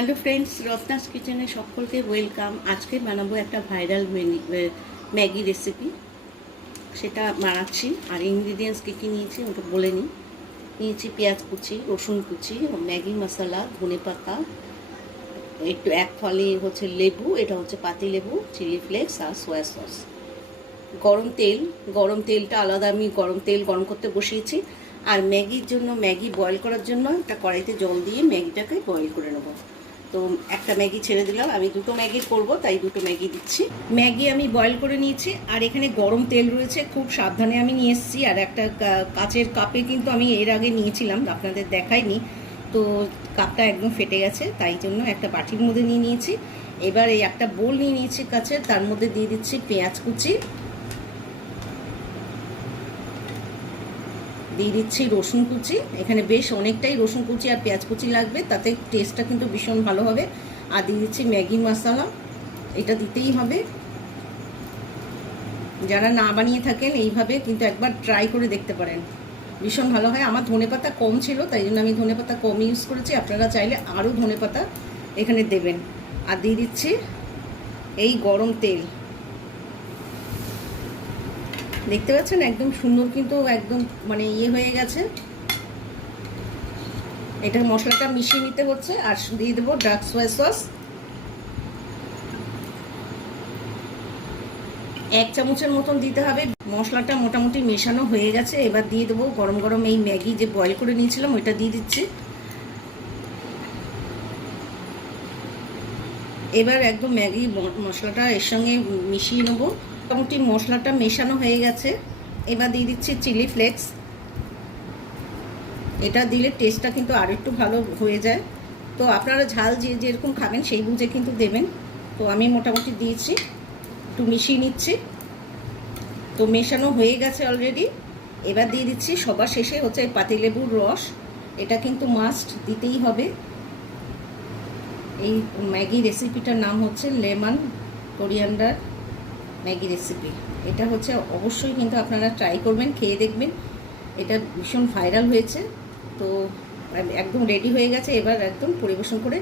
Hello friends Ratna's কিচেনে সকলকে welcome আজকে বানাবো একটা ভাইরাল ম্যাগি রেসিপি সেটা বানাচ্ছি, আর ইনগ্রিডিয়েন্টস কী কী নিয়েছি ওটা বলে নিই। নিয়েছি পেঁয়াজ কুচি, রসুন কুচি, ম্যাগি মশলা, ধনে পাতা, একটু এক ফলে হচ্ছে লেবু, এটা হচ্ছে পাতি লেবু চিলি ফ্লেক্স আর সোয়া সস গরম তেল, গরম তেলটা আলাদা, আমি গরম তেল গরম করতে বসিয়েছি। আর ম্যাগির জন্য, ম্যাগি বয়েল করার জন্য একটা কড়াইতে জল দিয়ে ম্যাগিটাকে বয়েল করে নেব। তো একটা ম্যাগি ছেড়ে দিলাম। আমি দুটো ম্যাগি করব, তাই দুটো ম্যাগি দিচ্ছি। ম্যাগি আমি বয়েল করে নিয়েছি, আর এখানে গরম তেল রয়েছে, খুব সাবধানে আমি নিয়ে এসেছি। আর একটা কাচের কাপে কিন্তু আমি এর আগে নিয়েছিলাম, আপনাদের দেখাইনি। তো কাপটা একদম ফেটে গেছে, তাই জন্য একটা বাটির মধ্যে নিয়ে নিয়েছি। এবার এই একটা বোল নিয়ে নিয়েছি কাছে তার মধ্যে দিয়ে দিচ্ছি পেঁয়াজ কুচি। দিয়ে দিচ্ছি রসুন কুচি। এখানে বেশ অনেকটাই রসুন কুচি আর পেঁয়াজ কুচি লাগবে, তাতে টেস্টটা কিন্তু ভীষণ ভালো হবে। আর দিয়ে দিচ্ছি ম্যাগি মশলা, এটা দিতেই হবে। যারা না বানিয়ে থাকেন, এইভাবে কিন্তু একবার ট্রাই করে দেখতে পারেন। ভীষণ ভালো হয়। আমার ধনে পাতা কম ছিল, তাই জন্য আমি ধনে পাতা কম ইউজ করেছি। আপনারা চাইলে আরও ধনে পাতা এখানে দেবেন। আর দিয়ে দিচ্ছি এই গরম তেল। দেখতে পাচ্ছেন? একদম সুন্দর কিন্তু একদম মানে ইয়ে হয়ে গেছে। এটা মশলাটা মিশিয়ে নিতে হচ্ছে আর দিয়ে দেবো ডার্ক সোয়া সস এক চামচের মতন দিতে হবে। মশলাটা মোটামুটি মেশানো হয়ে গেছে। এবার দিয়ে দেবো গরম গরম এই ম্যাগি যে বয়েল করে নিয়েছিলাম, ওইটা দিয়ে দিচ্ছি। এবার একদম ম্যাগি মশলাটা এর সঙ্গে মিশিয়ে নেব। মোটামুটি মশলাটা মেশানো হয়ে গেছে। এবার দিয়ে দিচ্ছি চিলি ফ্লেক্স। এটা দিলে টেস্টটা কিন্তু আর একটু ভালো হয়ে যায়। তো আপনারা ঝাল যে, যেরকম খাবেন সেই বুঝে কিন্তু দেবেন। তো আমি মোটামুটি দিয়েছি। একটু মিশিয়ে নিচ্ছি। তো মেশানো হয়ে গেছে অলরেডি এবার দিয়ে দিচ্ছি সবার শেষে হচ্ছে পাতিলেবুর রস। এটা কিন্তু মাস্ট দিতেই হবে। এই ম্যাগি রেসিপিটার নাম হচ্ছে লেমন কোরিয়ান্ডার ম্যাগি রেসিপি। এটা হচ্ছে অবশ্যই কিন্তু আপনারা ট্রাই করবেন, খেয়ে দেখবেন। এটা ভীষণ ভাইরাল হয়েছে। তো একদম রেডি হয়ে গেছে। এবার একদম পরিবেশন করে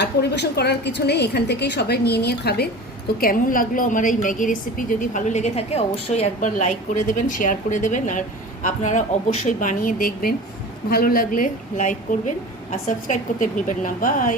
আর পরিবেশন করার কিছু নেই। এখান থেকেই সবাই নিয়ে নিয়ে খাবে। তো কেমন লাগল আমার এই ম্যাগি রেসিপি যদি ভালো লেগে থাকে, অবশ্যই একবার লাইক করে দেবেন শেয়ার করে দেবেন। আর আপনারা অবশ্যই বানিয়ে দেখবেন। ভালো লাগলে লাইক করবেন। আর সাবস্ক্রাইব করতে ভুলবেন না। বাই